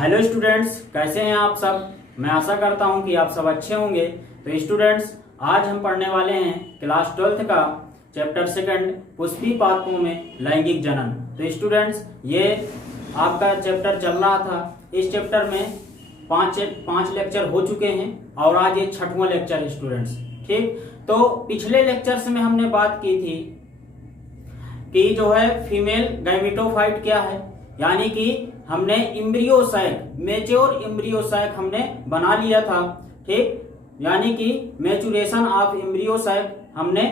Hello students, कैसे हैं आप सब। मैं आशा करता हूं कि आप सब अच्छे होंगे। तो स्टूडेंट्स, आज हम पढ़ने वाले हैं क्लास 12th का चैप्टर 2 पुष्पी पादपों में लैंगिक जनन। तो स्टूडेंट्स, ये आपका चैप्टर चल रहा था। इस चैप्टर में पांच लेक्चर हो चुके हैं और आज ये 6वां लेक्चर स्टूडेंट्स। ठीक, तो पिछले लेक्चर्स में हमने बात की थी कि जो है फीमेल गैमेटोफाइट क्या है, यानी कि हमने एम्ब्रियोसाइक, मैच्योर एम्ब्रियोसाइक हमने बना लिया था। ठीक, यानी कि मैच्योरेशन ऑफ एम्ब्रियोसाइक हमने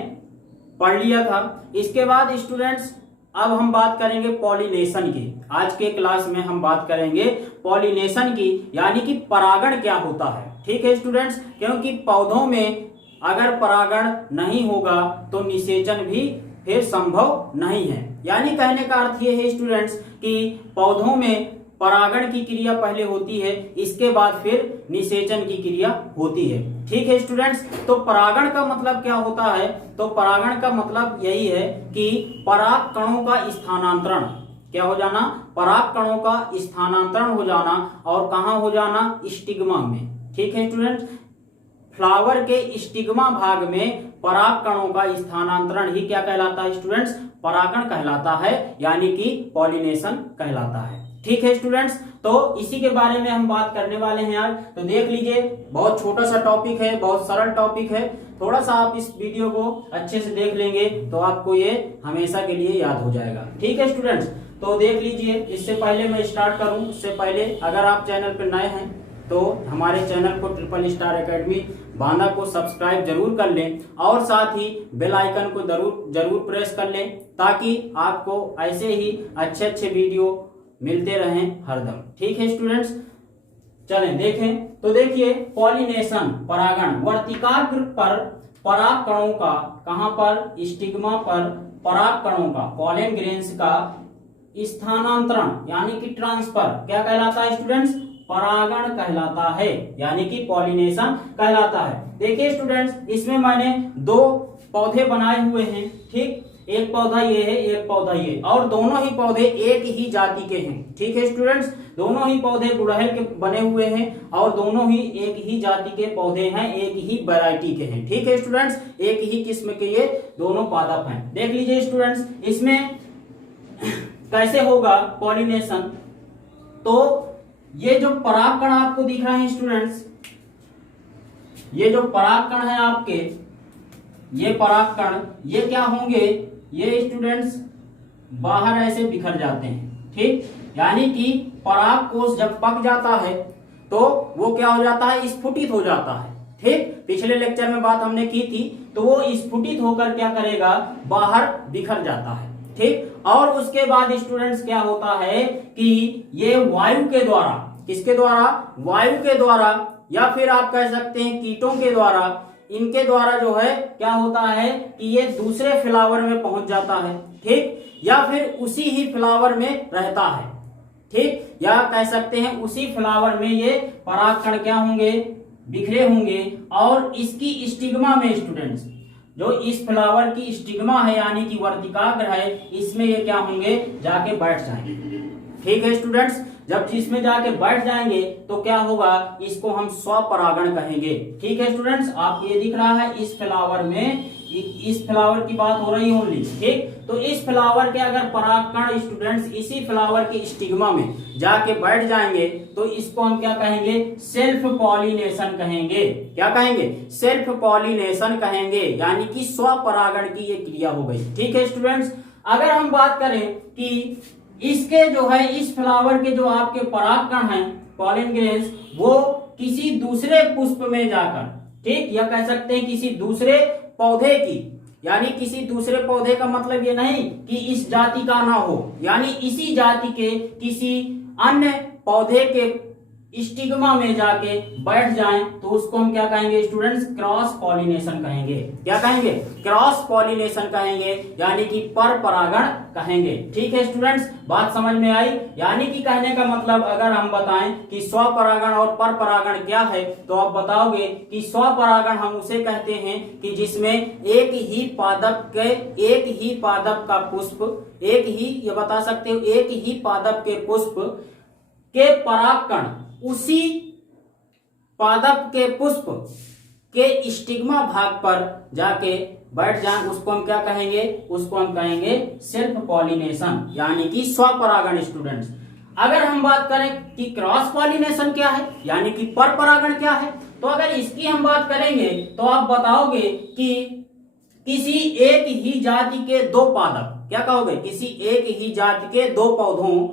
पढ़ लिया था। इसके बाद स्टूडेंट्स अब हम बात करेंगे पॉलिनेशन की। आज के क्लास में हम बात करेंगे पॉलिनेशन की, यानी कि परागण क्या होता है। ठीक है स्टूडेंट्स, क्योंकि पौधों में अगर परागण नहीं होगा तो निषेचन भी फिर संभव नहीं है। यानी कहने का अर्थ ये है स्टूडेंट्स कि पौधों में परागण की क्रिया पहले होती है, इसके बाद फिर निषेचन की क्रिया होती है। ठीक है स्टूडेंट्स, तो परागण का मतलब क्या होता है। तो परागण का मतलब यही है कि पराग कणों का स्थानांतरण क्या हो जाना, पराग कणों का स्थानांतरण हो जाना। और कहाँ हो जाना, स्टिग्मा में। ठीक है स्टूडेंट्स, फ्लावर के स्टिग्मा भाग में पराग कणों का स्थानांतरण ही क्या कहलाता है स्टूडेंट्स, परागण कहलाता है, यानी कि पॉलिनेशन कहलाता है। ठीक है स्टूडेंट्स, तो इसी के बारे में हम बात करने वाले हैं आज। तो देख लीजिए, बहुत छोटा सा टॉपिक है, बहुत सरल टॉपिक है। थोड़ा सा आप इस वीडियो को अच्छे से देख लेंगे तो आपको ये हमेशा के लिए याद हो जाएगा। ठीक है स्टूडेंट्स, तो देख लीजिए। इससे पहले मैं स्टार्ट करूं उससे पहले अगर आप चैनल पर नए हैं तो हमारे चैनल को ट्रिपल स्टार एकेडमी बांदा को सब्सक्राइब जरूर कर लें और साथ ही बेल आइकन को जरूर प्रेस कर लें, ताकि आपको ऐसे ही अच्छे वीडियो मिलते रहें हरदम। ठीक है स्टूडेंट्स, चलें देखें। तो देखिए, पॉलिनेशन परागण, वर्तिकाग्र पर पराग कणों का, कहां पर, स्टिग्मा पर पराग कणों का, पॉलन ग्रेन्स का स्थानांतरण यानी कि ट्रांसफर क्या कहलाता है स्टूडेंट्स, परागण कहलाता है, यानी कि पॉलिनेशन कहलाता है। देखिए स्टूडेंट्स, इसमें मैंने दो पौधे बनाए हुए हैं। ठीक, एक पौधा ये है, एक पौधा ये, और दोनों ही पौधे एक ही जाति के हैं। ठीक है स्टूडेंट्स, दोनों ही पौधे गुड़हल के बने हुए हैं और दोनों ही एक ही जाति के पौधे हैं, एक ही वैरायटी के हैं। ठीक है स्टूडेंट्स, एक ही किस्म के ये दोनों पादप हैं। देख लीजिए स्टूडेंट्स, इसमें कैसे होगा पॉलिनेशन। तो ये जो परागकण आपको दिख रहे हैं स्टूडेंट्स, ये जो परागकण है आपके, ये परागकण ये क्या होंगे, ये स्टूडेंट्स बाहर ऐसे बिखर जाते हैं। ठीक, यानी कि पराग कोश जब पक जाता है तो वो क्या हो जाता है, स्फुटित हो जाता है। ठीक, पिछले लेक्चर में बात हमने की थी, तो वो स्फुटित होकर क्या करेगा, बाहर बिखर जाता है। ठीक, और उसके बाद स्टूडेंट्स क्या होता है कि ये वायु के द्वारा, किसके द्वारा, वायु के द्वारा, या फिर आप कह सकते हैं कीटों के द्वारा, इनके द्वारा जो है क्या होता है कि ये दूसरे फ्लावर में पहुंच जाता है। ठीक, या फिर उसी ही फ्लावर में रहता है। ठीक, या कह सकते हैं उसी फ्लावर में ये परागकण क्या होंगे, बिखरे होंगे। और इसकी स्टिग्मा में स्टूडेंट्स, जो इस फ्लावर की स्टिग्मा है यानी कि वर्तिकाग्र है, इसमें ये क्या होंगे, जाके बैठ जाएंगे। ठीक है स्टूडेंट्स, जब जिसमें जाके बैठ जाएंगे तो क्या होगा, इसको हम स्वपरागण कहेंगे। ठीक है स्टूडेंट्स, आपको ये दिख रहा है इस फ्लावर में, इस फ्लावर की बात हो रही ओनली। ठीक, तो इस फ्लावर के अगर परागकण स्टूडेंट्स इसी फ्लावर के स्टिग्मा में जाके बैठ जाएंगे तो इसको हम क्या कहेंगे, सेल्फ पॉलिनेशन कहेंगे। क्या कहेंगे, सेल्फ पॉलिनेशन कहेंगे, यानी कि स्वपरागण की ये क्रिया हो गई। ठीक है स्टूडेंट्स, अगर हम बात करें कि इसके जो है, इस फ्लावर के जो आपके परागकण हैं, पॉलन ग्रेन्स, वो किसी दूसरे पुष्प में जाकर, ठीक, या कह सकते हैं किसी दूसरे पौधे की, यानी किसी दूसरे पौधे का मतलब ये नहीं कि इस जाति का ना हो, यानी इसी जाति के किसी अन्य पौधे के स्टिग्मा में जाके बैठ जाएं तो उसको हम क्या कहेंगे स्टूडेंट्स, क्रॉस पॉलिनेशन कहेंगे। क्या कहेंगे, क्रॉस पॉलिनेशन कहेंगे, यानी कि पर परागण कहेंगे। ठीक है स्टूडेंट्स, बात समझ में आई। यानी कि कहने का मतलब अगर हम बताएं कि स्वपरागण और पर परागण क्या है, तो आप बताओगे कि स्वपरागण हम उसे कहते हैं कि जिसमें एक ही पादप का पुष्प, एक ही, ये बता सकते हो, एक ही पादप के पुष्प के परागकण उसी पादप के पुष्प के स्टिग्मा भाग पर जाके बैठ जाए, उसको हम क्या कहेंगे, उसको हम कहेंगे सेल्फ पॉलिनेशन, यानी कि स्वपरागण। स्टूडेंट्स, अगर हम बात करें कि क्रॉस पॉलिनेशन क्या है, यानी कि पर परागण क्या है, तो अगर इसकी हम बात करेंगे तो आप बताओगे कि किसी एक ही जाति के दो पादप, क्या कहोगे, किसी एक ही जाति के दो पौधों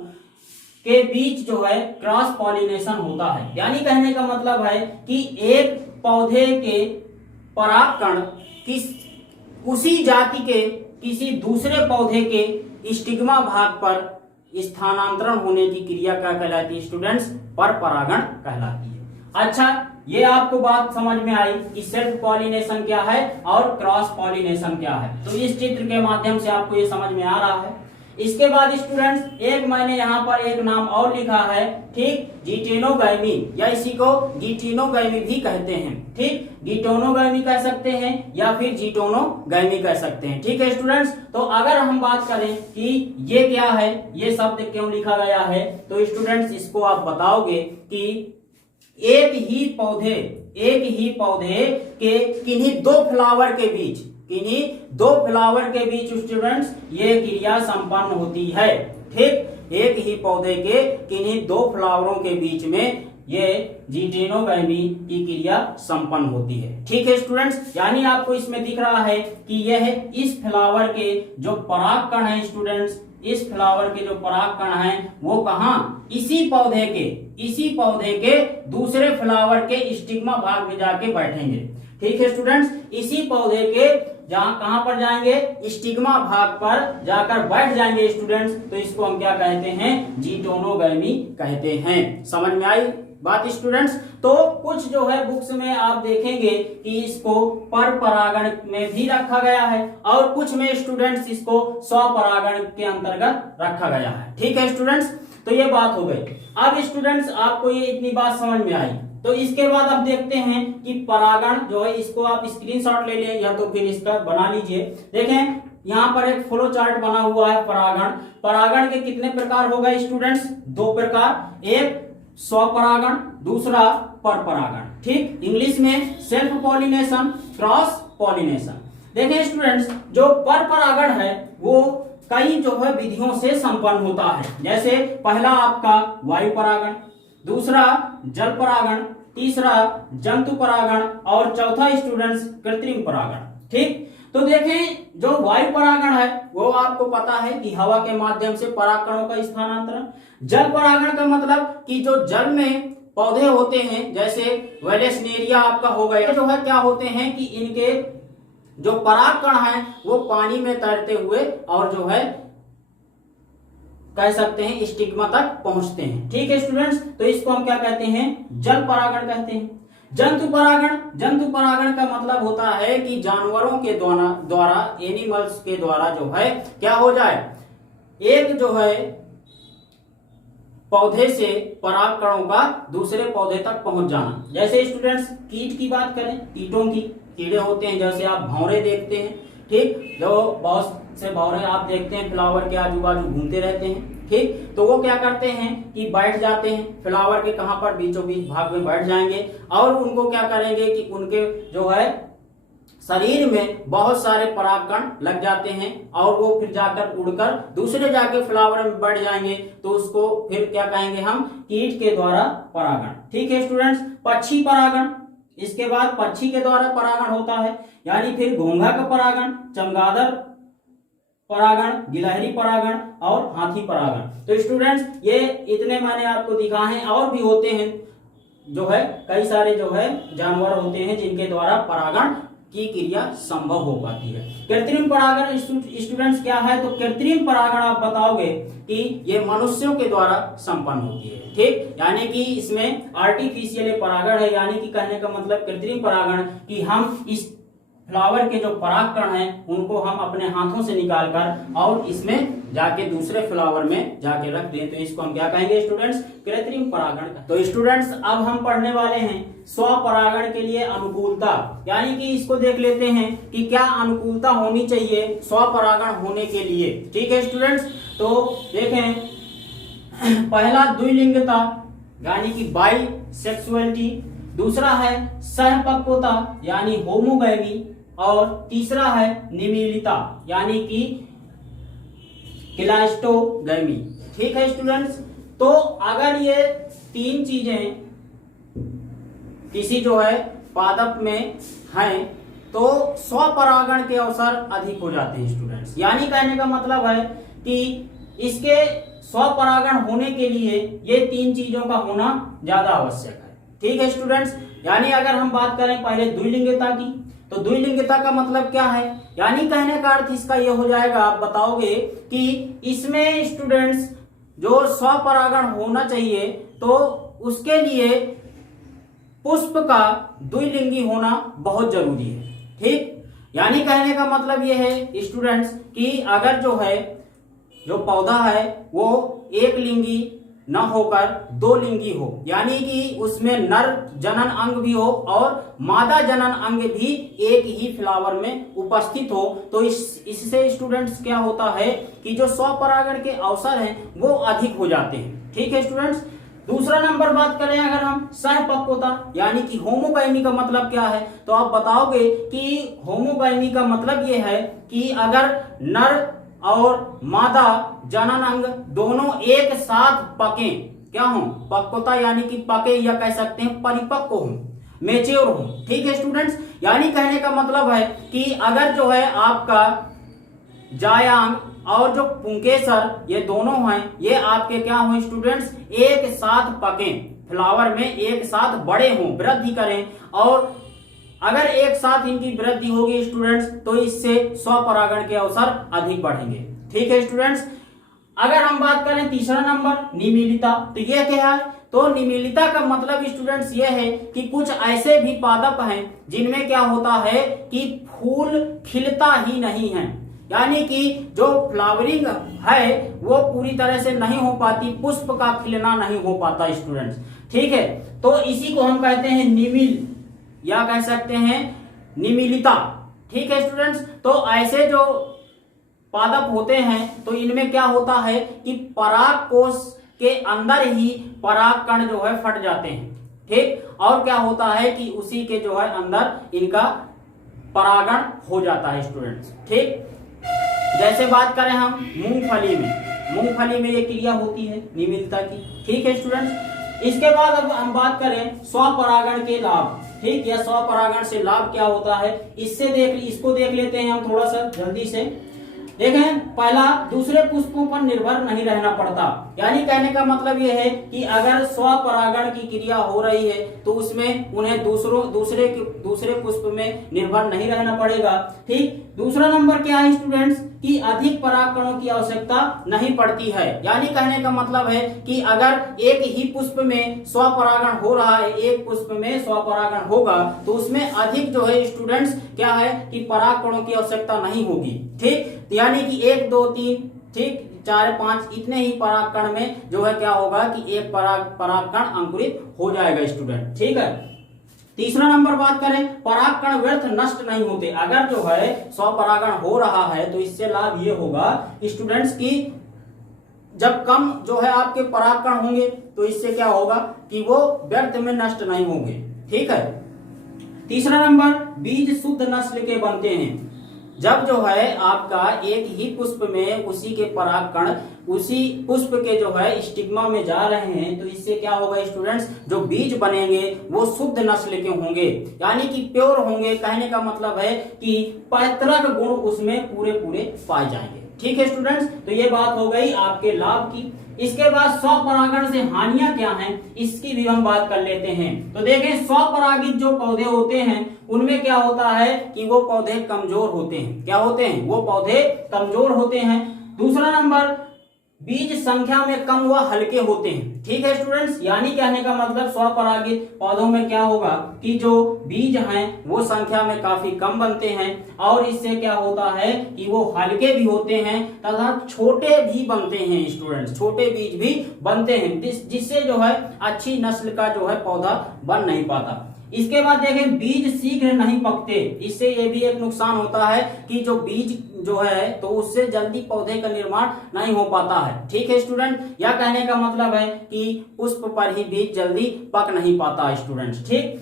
के बीच जो है क्रॉस पॉलिनेशन होता है। यानी कहने का मतलब है कि एक पौधे के परागकण उसी जाति के किसी दूसरे पौधे के स्टिग्मा भाग पर स्थानांतरण होने की क्रिया क्या कहलाती है स्टूडेंट्स, पर परागण कहलाती है। अच्छा, ये आपको बात समझ में आई कि सेल्फ पॉलिनेशन क्या है और क्रॉस पॉलिनेशन क्या है, तो इस चित्र के माध्यम से आपको ये समझ में आ रहा है। इसके बाद स्टूडेंट्स, एक मैंने यहाँ पर एक नाम और लिखा है, ठीक, जिटेनोगामी, या इसी को गिटिनोगामी भी कहते हैं, ठीक, गिटोनोगामी कह सकते हैं या फिर जिटोनोगामी कह सकते हैं, ठीक है स्टूडेंट्स। तो अगर हम बात करें कि ये क्या है, ये शब्द क्यों लिखा गया है, तो स्टूडेंट्स इसको आप बताओगे कि एक ही पौधे के किन्हीं दो फ्लावर के बीच स्टूडेंट्स ये क्रिया संपन्न होती है, ठीक, एक ही पौधे के किन्हीं दो फ्लावरों के बीच में ये जिटेनोगामी की क्रिया संपन्न होती है, ठीक है स्टूडेंट्स। यानी आपको इसमें दिख रहा है कि यह इस फ्लावर के जो परागकण है स्टूडेंट्स, इस फ्लावर के जो परागकण हैं वो कहाँ, इसी पौधे के दूसरे फ्लावर के स्टिग्मा भाग में जाके बैठेंगे, ठीक है स्टूडेंट्स। इसी पौधे के जहां कहां पर जाएंगे, स्टिग्मा भाग पर जाकर बैठ जाएंगे स्टूडेंट्स, तो इसको हम क्या कहते हैं, जिटोनोगामी कहते हैं। समझ में आई बात स्टूडेंट्स। तो कुछ जो है बुक्स में आप देखेंगे कि इसको पर परागण में भी रखा गया है और कुछ में स्टूडेंट्स इसको स्वपरागण के अंतर्गत रखा गया है, ठीक है स्टूडेंट्स। तो ये बात हो गई। अब स्टूडेंट्स आपको ये इतनी बात समझ में आई, तो इसके बाद अब देखते हैं कि परागण जो है, इसको आप स्क्रीनशॉट ले लें या तो फिर इसका बना लीजिए। देखें यहाँ पर एक फ्लो चार्ट बना हुआ है। परागण के कितने प्रकार हो गए स्टूडेंट्स, दो प्रकार, एक स्वपरागण, दूसरा पर परागण, ठीक, इंग्लिश में सेल्फ पॉलिनेशन, क्रॉस पॉलिनेशन। देखें स्टूडेंट्स, जो पर परागण है वो कई जो है विधियों से संपन्न होता है। जैसे पहला आपका वायु परागण, दूसरा जल परागण, तीसरा जंतु परागण और चौथा स्टूडेंट्स कृत्रिम परागण, ठीक। तो देखें जो वायु परागण है वो आपको पता है कि हवा के माध्यम से परागकणों का स्थानांतरण। जल परागण का मतलब कि जो जल में पौधे होते हैं, जैसे वेलेस्नेरिया आपका हो गया, जो है क्या होते हैं कि इनके जो परागकण हैं वो पानी में तैरते हुए और जो है कह सकते हैं स्टिग्मा तक पहुंचते हैं, ठीक है स्टूडेंट्स। तो इसको हम क्या कहते हैं, जल परागण कहते हैं। जंतु परागण का मतलब होता है कि जानवरों के द्वारा एनिमल्स के द्वारा जो है क्या हो जाए, एक जो है पौधे से परागकणों का दूसरे पौधे तक पहुंच जाना। जैसे स्टूडेंट्स कीट की बात करें, कीटों की, कीड़े होते हैं, जैसे आप भंवरे देखते हैं, ठीक, जो बहुत से भंवरे आप देखते हैं फ्लावर के आजू बाजू घूमते रहते हैं, ठीक। तो वो क्या करते हैं कि बैठ जाते हैं फ्लावर के कहां पर, बीचों बीच भाग में बैठ जाएंगे और उनको क्या करेंगे कि उनके जो है शरीर में बहुत सारे परागकण लग जाते हैं और वो फिर जाकर उड़कर दूसरे जाके फ्लावर में बैठ जाएंगे, तो उसको फिर क्या कहेंगे हम, कीट के द्वारा परागण, ठीक है स्टूडेंट्स। पक्षी परागण, इसके बाद पक्षी के द्वारा परागण होता है, यानी फिर घोंघा का परागण, चमगादड़ परागण, गिलहरी परागण और हाथी परागण। तो स्टूडेंट्स ये इतने मैंने आपको दिखाए हैं, और भी होते हैं जो है, कई सारे जो है जानवर होते हैं जिनके द्वारा परागण की क्रिया संभव हो पाती है। कृत्रिम परागण स्टूडेंट्स क्या है, तो कृत्रिम परागण आप बताओगे कि ये मनुष्यों के द्वारा संपन्न होती है, ठीक, यानी कि इसमें आर्टिफिशियल परागण है, यानी कि कहने का मतलब कृत्रिम परागण कि हम इस फ्लावर के जो परागकण हैं उनको हम अपने हाथों से निकालकर और इसमें जाके दूसरे फ्लावर में जाके रख दें, तो इसको हम क्या कहेंगे स्टूडेंट्स, कृत्रिम परागण। तो स्टूडेंट्स अब हम पढ़ने वाले हैं स्वपरागण के लिए अनुकूलता, यानी कि इसको देख लेते हैं कि क्या अनुकूलता होनी चाहिए स्वपरागण होने के लिए, ठीक है स्टूडेंट्स। तो देखें पहला द्विलिंगता यानी कि बाई सेक्सुअलिटी, दूसरा है सहपक्वता यानी होमोगैमी, और तीसरा है निमिलिता यानी कि क्लाइस्टोगैमी। ठीक है स्टूडेंट्स, तो अगर ये तीन चीजें किसी जो है पादप में हैं तो स्वपरागण के अवसर अधिक हो जाते हैं स्टूडेंट्स। यानी कहने का मतलब है कि इसके स्वपरागण होने के लिए ये तीन चीजों का होना ज्यादा आवश्यक है। ठीक है स्टूडेंट्स, यानी अगर हम बात करें पहले द्विलिंगता की, तो द्विलिंगता का मतलब क्या है, यानी कहने का अर्थ इसका ये हो जाएगा, आप बताओगे कि इसमें स्टूडेंट्स जो स्वपरागण होना चाहिए तो उसके लिए पुष्प का द्विलिंगी होना बहुत जरूरी है। ठीक, यानी कहने का मतलब ये है स्टूडेंट्स कि अगर जो है जो पौधा है वो एक लिंगी न होकर दो लिंगी हो, यानी कि उसमें नर जनन अंग भी हो और मादा जनन अंग भी एक ही फ्लावर में उपस्थित हो, तो इससे स्टूडेंट्स क्या होता है कि जो स्वपरागण के अवसर हैं वो अधिक हो जाते हैं। ठीक है स्टूडेंट्स, दूसरा नंबर बात करें अगर हम सहपक्वता यानी कि होमोगैमी का मतलब क्या है, तो आप बताओगे कि होमोगैमी का मतलब ये है कि अगर नर और मादा जनन अंग दोनों एक साथ पके, क्या हो, पक्वता यानी कि पके या कह सकते हैं परिपक्व हो, मेच्योर हो। ठीक है स्टूडेंट्स, यानी कहने का मतलब है कि अगर जो है आपका जायांग और जो पुंकेसर ये दोनों हैं ये आपके क्या हुए स्टूडेंट्स, एक साथ पके, फ्लावर में एक साथ बड़े हों, वृद्धि करें, और अगर एक साथ इनकी वृद्धि होगी स्टूडेंट्स तो इससे स्वपरागण के अवसर अधिक बढ़ेंगे। ठीक है स्टूडेंट्स, अगर हम बात करें तीसरा नंबर निमिलिता, तो यह क्या है, तो निमिलिता का मतलब स्टूडेंट्स ये है कि कुछ ऐसे भी पादप हैं जिनमें क्या होता है कि फूल खिलता ही नहीं है, यानी कि जो फ्लावरिंग है वो पूरी तरह से नहीं हो पाती, पुष्प का खिलना नहीं हो पाता स्टूडेंट्स। ठीक है, तो इसी को हम कहते हैं निमिल या कह सकते हैं निमिलिता। ठीक है स्टूडेंट्स, तो ऐसे जो पादप होते हैं तो इनमें क्या होता है कि पराग कोश के अंदर ही पराग कण जो है फट जाते हैं। ठीक, और क्या होता है कि उसी के जो है अंदर इनका परागण हो जाता है स्टूडेंट्स। ठीक, जैसे बात करें हम मूंगफली में ये क्रिया होती है निमिलिता की। ठीक है स्टूडेंट्स, इसके बाद अब हम बात करें स्वपरागण के लाभ। ठीक, या स्वपरागण से लाभ क्या होता है इसको देख लेते हैं हम थोड़ा सा जल्दी से। देखें, पहला, दूसरे पुष्पों पर निर्भर नहीं रहना पड़ता, यानी कहने का मतलब यह है कि अगर स्वपरागण की क्रिया हो रही है तो उसमें उन्हें दूसरे पुष्प में निर्भर नहीं रहना पड़ेगा। ठीक, दूसरा नंबर क्या है स्टूडेंट्स कि अधिक परागकणों की आवश्यकता नहीं पड़ती है, यानी कहने का मतलब है कि अगर एक ही पुष्प में स्वपरागण हो रहा है, एक पुष्प में स्वपरागण होगा तो उसमें अधिक जो है स्टूडेंट्स क्या है कि परागकणों की आवश्यकता नहीं होगी। ठीक, यानी कि 1 2 3 ठीक 4 5 इतने ही परागकण में जो है क्या होगा कि एक परागकण अंकुरित हो जाएगा स्टूडेंट। ठीक है, तीसरा नंबर बात करें, परागकण व्यर्थ नष्ट नहीं होते। अगर जो है स्वपरागण हो रहा है तो इससे लाभ ये होगा स्टूडेंट्स की जब कम जो है आपके परागकण होंगे तो इससे क्या होगा कि वो व्यर्थ में नष्ट नहीं होंगे। ठीक है, तीसरा नंबर, बीज शुद्ध नस्ल के बनते हैं। जब जो है आपका एक ही पुष्प में उसी के परागकण उसी पुष्प के जो है स्टिग्मा में जा रहे हैं तो इससे क्या होगा स्टूडेंट्स, जो बीज बनेंगे वो शुद्ध नस्ल के होंगे, यानी कि प्योर होंगे। कहने का मतलब है कि पैतृक गुण उसमें पूरे पाए जाएंगे। ठीक है स्टूडेंट्स, तो ये बात हो गई आपके लाभ की। इसके बाद स्वपरागण से हानियां क्या हैं इसकी भी हम बात कर लेते हैं। तो देखें, स्वपरागित जो पौधे होते हैं उनमें क्या होता है कि वो पौधे कमजोर होते हैं। क्या होते हैं, वो पौधे कमजोर होते हैं। दूसरा नंबर, बीज संख्या में कम व हल्के होते हैं। ठीक है स्टूडेंट्स, यानी कहने का मतलब स्वपरागित पौधों में क्या होगा कि जो बीज हैं वो संख्या में काफी कम बनते हैं और इससे क्या होता है कि वो हल्के भी होते हैं तथा छोटे भी बनते हैं स्टूडेंट्स, छोटे बीज भी बनते हैं जिससे जो है अच्छी नस्ल का जो है पौधा बन नहीं पाता। इसके बाद देखें बीज शीघ्र नहीं पकते, इससे ये भी एक नुकसान होता है कि जो बीज जो है तो उससे जल्दी पौधे का निर्माण नहीं हो पाता है। ठीक है स्टूडेंट, यह कहने का मतलब है कि पुष्प पर ही बीज जल्दी पक नहीं पाता स्टूडेंट्स। ठीक,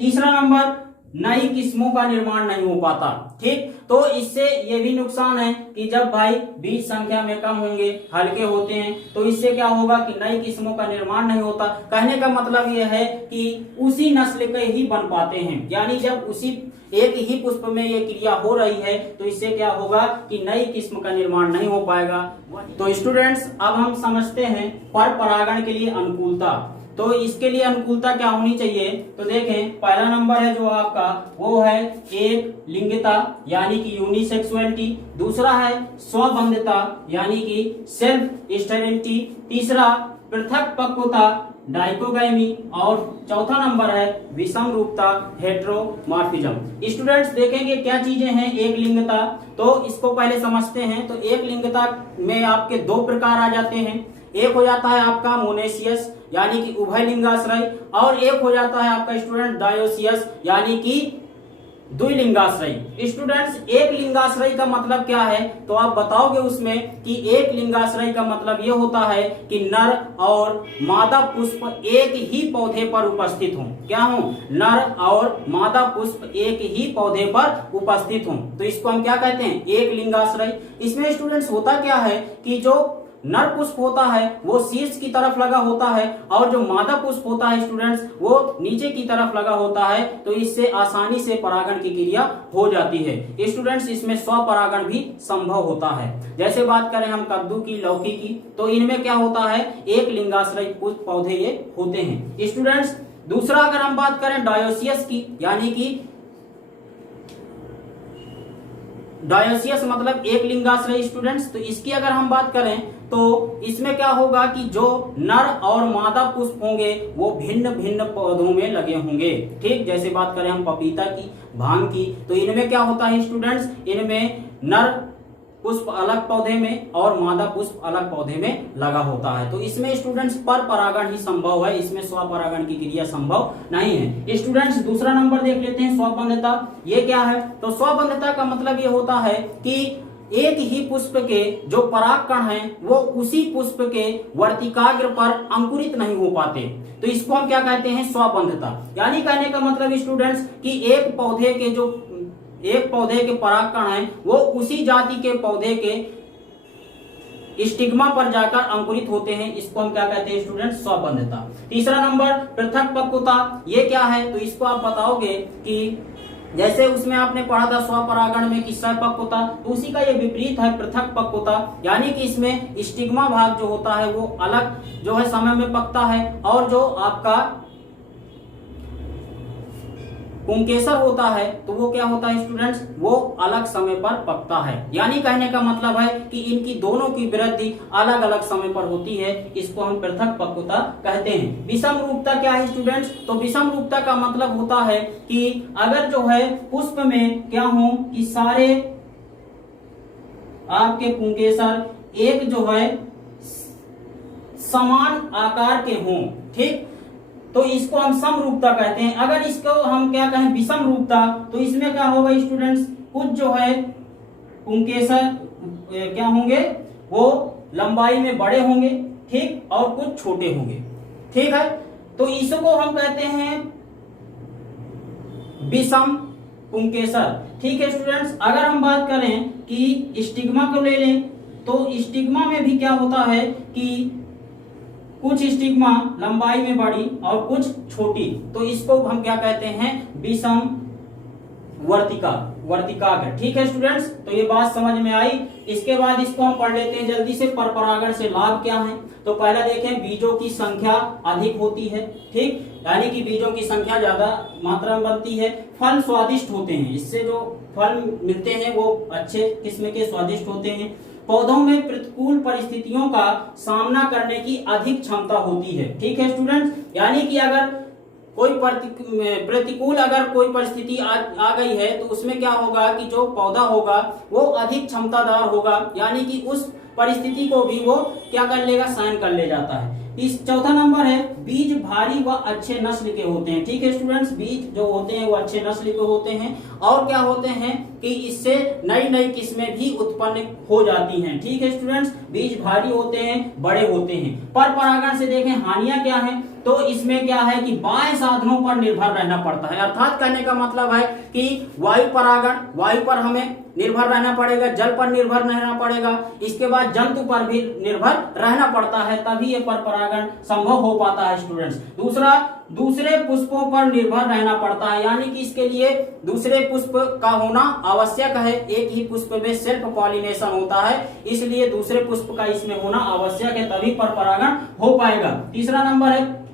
तीसरा नंबर नई किस्मों का निर्माण नहीं हो पाता। ठीक, तो इससे ये भी नुकसान है कि जब भाई बीज संख्या में कम होंगे, हल्के होते हैं, तो इससे क्या होगा कि नई किस्मों का निर्माण नहीं होता। कहने का मतलब यह है कि उसी नस्ल के ही बन पाते हैं, यानी जब उसी एक ही पुष्प में ये क्रिया हो रही है तो इससे क्या होगा कि नई किस्म का निर्माण नहीं हो पाएगा। तो स्टूडेंट्स अब हम समझते हैं पर परागण के लिए अनुकूलता। तो इसके लिए अनुकूलता क्या होनी चाहिए, तो देखें पहला नंबर है जो आपका वो है एक लिंगता यानी कि यूनिसेक्सुअलिटी, दूसरा है स्वबंधता यानी कि सेल्फ स्टेरिलिटी, तीसरा पृथक पक्वता डाइकोगामी, और चौथा नंबर है विषम रूपता हेटेरोमॉर्फिज्म। स्टूडेंट्स देखेंगे क्या चीजें हैं एक लिंगता, तो इसको पहले समझते हैं। तो एक लिंगता में आपके दो प्रकार आ जाते हैं, एक हो जाता है आपका मोनेशियस यानी कि उभय लिंगाश्रय, और एक हो जाता है आपका स्टूडेंट डायोसियस यानी कि द्विलिंगाश्रय। स्टूडेंट्स एक लिंगाश्रय का मतलब क्या है, तो आप बताओगे उसमें कि एक लिंगाश्रय का मतलब यह होता है कि नर और मादा पुष्प एक ही पौधे पर उपस्थित हों। क्या हो, नर और मादा पुष्प एक ही पौधे पर उपस्थित हों, तो इसको हम क्या कहते हैं एक लिंगाश्रय। इसमें स्टूडेंट्स होता क्या है कि जो नर पुष्प होता है वो शीर्ष की तरफ लगा होता है और जो मादा पुष्प होता है स्टूडेंट्स वो नीचे की तरफ लगा होता है, तो इससे आसानी से परागण की क्रिया हो जाती है। स्टूडेंट्स इसमें स्वपरागण भी संभव होता है। जैसे बात करें हम कद्दू की, लौकी की, तो इनमें क्या होता है एक लिंगाश्रय पुष्प पौधे ये होते हैं। स्टूडेंट्स दूसरा अगर हम बात करें डायोसियस की, यानी कि डायोसियस मतलब एक लिंगाश्रय स्टूडेंट्स, तो इसकी अगर हम बात करें तो इसमें क्या होगा कि जो नर और मादा पुष्प होंगे वो भिन्न भिन्न पौधों में लगे होंगे। ठीक, जैसे बात करें हम पपीता की, भांग की, तो इनमें क्या होता है स्टूडेंट्स, इनमें नर पुष्प अलग पौधे में और मादा पुष्प अलग पौधे में लगा होता है। तो इसमें स्टूडेंट्स पर परागण ही संभव है, इसमें स्वपरागण की क्रिया संभव नहीं है। स्टूडेंट्स दूसरा नंबर देख लेते हैं स्वबंधता। ये क्या है, तो स्वबंधता का मतलब ये होता है कि एक ही पुष्प के जो परागकण हैं वो उसी पुष्प के वर्तिकाग्र पर अंकुरित नहीं हो पाते, तो इसको हम क्या कहते हैं स्वबंधता। यानी कहने का मतलब स्टूडेंट्स कि एक पौधे के परागकण हैं वो उसी जाति के पौधे के स्टिग्मा पर जाकर अंकुरित होते हैं, इसको हम क्या कहते हैं स्टूडेंट्स स्वबंधता। तीसरा नंबर पृथक पक्वता, ये क्या है, तो इसको आप बताओगे कि जैसे उसमें आपने पढ़ा था स्वपरागण में कि सपक्वता, तो उसी का ये विपरीत है पृथक पक्वता, यानी कि इसमें स्टिग्मा भाग जो होता है वो अलग जो है समय में पकता है और जो आपका पुंकेसर होता है तो वो क्या होता है स्टूडेंट्स, वो अलग समय पर पकता है। यानी कहने का मतलब है कि इनकी दोनों की वृद्धि अलग अलग समय पर होती है, इसको हम पृथक पक्वता कहते हैं। विषम रूपता क्या है स्टूडेंट्स, तो विषम रूपता का मतलब होता है कि अगर जो है पुष्प में क्या हो कि सारे आपके पुंकेसर एक जो है समान आकार के हों, ठीक, तो इसको हम समरूपता कहते हैं। अगर इसको हम क्या कहें विषम रूपता, तो इसमें क्या होगा स्टूडेंट्स, कुछ जो है पुंकेसर क्या होंगे वो लंबाई में बड़े होंगे, ठीक, और कुछ छोटे होंगे, ठीक है, तो इसको हम कहते हैं विषम पुंकेसर। ठीक है स्टूडेंट्स, अगर हम बात करें कि स्टिग्मा को ले लें तो स्टिग्मा में भी क्या होता है कि कुछ स्टिग्मा लंबाई में बड़ी और कुछ छोटी, तो इसको हम क्या कहते हैं विषम वर्तिकाग्र। ठीक है स्टूडेंट्स, तो ये बात समझ में आई। इसके बाद इसको हम पढ़ लेते हैं जल्दी से, पर परागण से लाभ क्या है। तो पहला देखें बीजों की संख्या अधिक होती है, ठीक, यानी कि बीजों की संख्या ज्यादा मात्रा में बनती है। फल स्वादिष्ट होते हैं, इससे जो फल मिलते हैं वो अच्छे किस्म के स्वादिष्ट होते हैं। पौधों में प्रतिकूल परिस्थितियों का सामना करने की अधिक क्षमता होती है। ठीक है स्टूडेंट्स, यानी कि अगर कोई प्रतिकूल अगर कोई परिस्थिति आ गई है तो उसमें क्या होगा कि जो पौधा होगा वो अधिक क्षमतादार होगा, यानी कि उस परिस्थिति को भी वो क्या कर लेगा, सहन कर ले जाता है। इस चौथा नंबर है बीज भारी व अच्छे नस्ल के होते हैं। ठीक है स्टूडेंट्स, बीज जो होते हैं वो अच्छे नस्ल के होते हैं और क्या होते हैं कि इससे नई नई किस्में भी उत्पन्न हो जाती हैं। ठीक है स्टूडेंट्स, बीज भारी होते हैं, बड़े होते हैं। पर परागण से देखें हानियां क्या है, तो इसमें क्या है कि बाह्य साधनों पर निर्भर रहना पड़ता है। अर्थात कहने का मतलब है कि वायु परागण, वायु पर हमें निर्भर रहना पड़ेगा, जल पर निर्भर रहना पड़ेगा, इसके बाद जंतु पर भी निर्भर रहना पड़ता है, तभी ये पर परागण संभव हो पाता है स्टूडेंट्स। दूसरा, दूसरे पुष्पों पर निर्भर रहना पड़ता है, यानी कि इसके लिए दूसरे पुष्प का होना आवश्यक है। एक ही पुष्प में सेल्फ पॉलिनेशन होता है, इसलिए दूसरे पुष्प का इसमें होना आवश्यक है, तभी पर परागण हो पाएगा। तीसरा नंबर है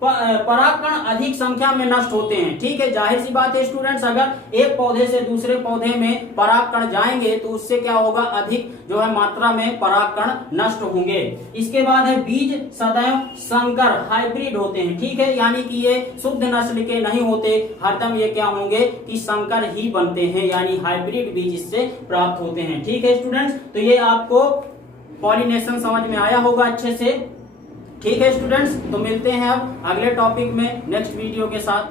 परागकण अधिक संख्या में नष्ट होते हैं। ठीक है, जाहिर सी बात है स्टूडेंट्स, अगर एक पौधे से दूसरे पौधे में परागकण जाएंगे तो उससे क्या होगा, अधिक जो है मात्रा में परागकण नष्ट होंगे। इसके बाद है बीज सदैव संकर हाइब्रिड होते हैं। ठीक है, यानी कि ये शुद्ध नस्ल के नहीं होते, हरदम ये क्या होंगे कि संकर ही बनते हैं, यानी हाइब्रिड बीज इससे प्राप्त होते हैं। ठीक है स्टूडेंट्स, तो ये आपको पॉलिनेशन समझ में आया होगा अच्छे से। ठीक है स्टूडेंट्स, तो मिलते हैं अब अगले टॉपिक में नेक्स्ट वीडियो के साथ।